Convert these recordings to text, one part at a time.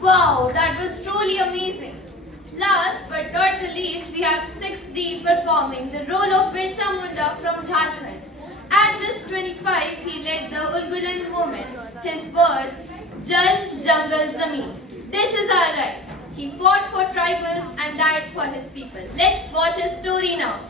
Wow, that was truly amazing. Last but not the least, we have 6D performing the role of Birsa Munda from Jharkhand. At just 25, he led the Ulgulan movement. His words, Jal, Jungle, Zameen. This is our right. He fought for tribals and died for his people. Let's watch his story now.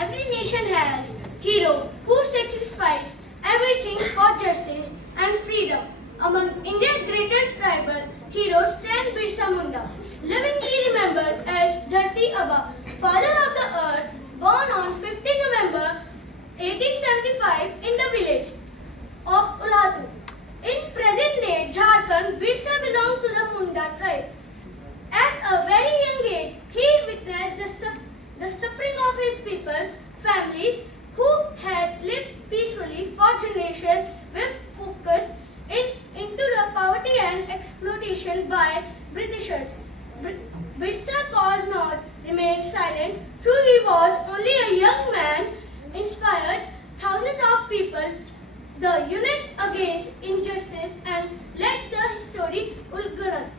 Every nation has hero who sacrificed everything for justice and freedom. Among India's greatest tribal heroes stand Birsa Munda, lovingly remembered as Dharti Aba, father of the earth, born on 15 November 1875 in the village of Ulhatu. In present-day Jharkhand, Birsa belonged to the Munda tribe. At a very young age, he witnessed the suffering of his people, families who had lived peacefully for generations were focused into the poverty and exploitation by Britishers. Birsa could not remain silent, though he was only a young man, inspired thousands of people the unit against injustice and led the historic Ulgulan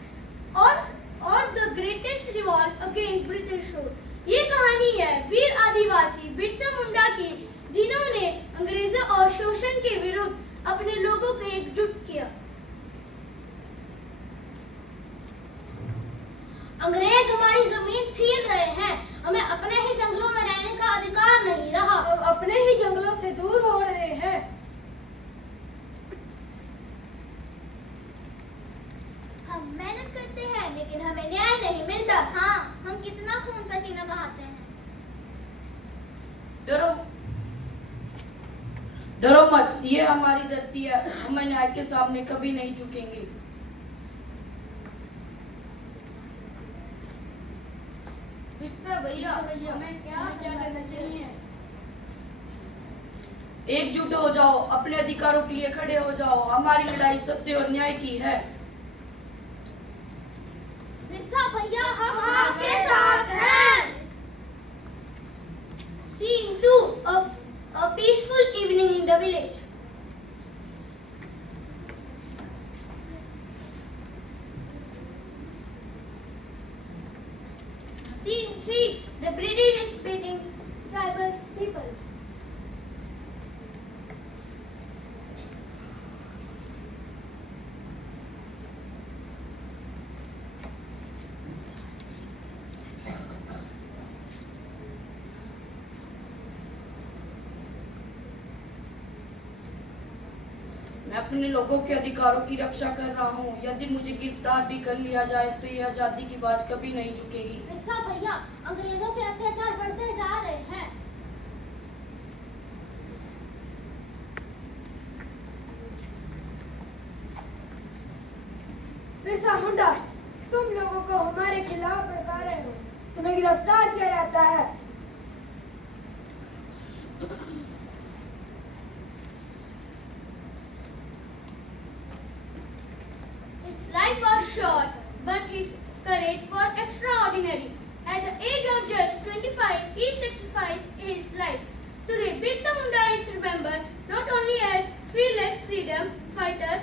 और the greatest revolt against British rule. ये कहानी है वीर आदिवासी बिरसा मुंडा की, जिन्होंने अंग्रेजों और शोषण के विरुद्ध अपने लोगों को एकजुट किया। अंग्रेज हमारी जमीन छीन रहे हैं, हमें अपने ही जंगलों में रहने का अधिकार नहीं रहा। अब अपने ही जंगलों से दूर हो रहे हैं। हम मेहनत करते हैं लेकिन हमें न्याय नहीं मिलता। हाँ, हम कितना खून पसीना बहाते हैं। डरो डरो मत, ये हमारी धरती है, हम न्याय के सामने कभी नहीं झुकेंगे। बिरसा भैया, हमें क्या करना चाहिए? एकजुट हो जाओ, अपने अधिकारों के लिए खड़े हो जाओ। हमारी लड़ाई सत्य और न्याय की है। बिरसा भैया, हम आपके साथ हैं। Scene 2, a peaceful evening in the village. Scene 3, the British is beating tribal people. मैं अपने लोगों के अधिकारों की रक्षा कर रहा हूँ। यदि मुझे गिरफ्तार भी कर लिया जाए तो ये आजादी की आवाज कभी नहीं झुकेगी। बिरसा भैया, अंग्रेजों के अत्याचार बढ़ते जा रहे हैं। बिरसा मुंडा, तुम लोगों को हमारे खिलाफ बता रहे हो, तुम्हें गिरफ्तार किया जाता है। His life was short, but his courage was extraordinary. At the age of just 25, he sacrificed his life. Today, Birsa Munda is remembered not only as fearless freedom fighter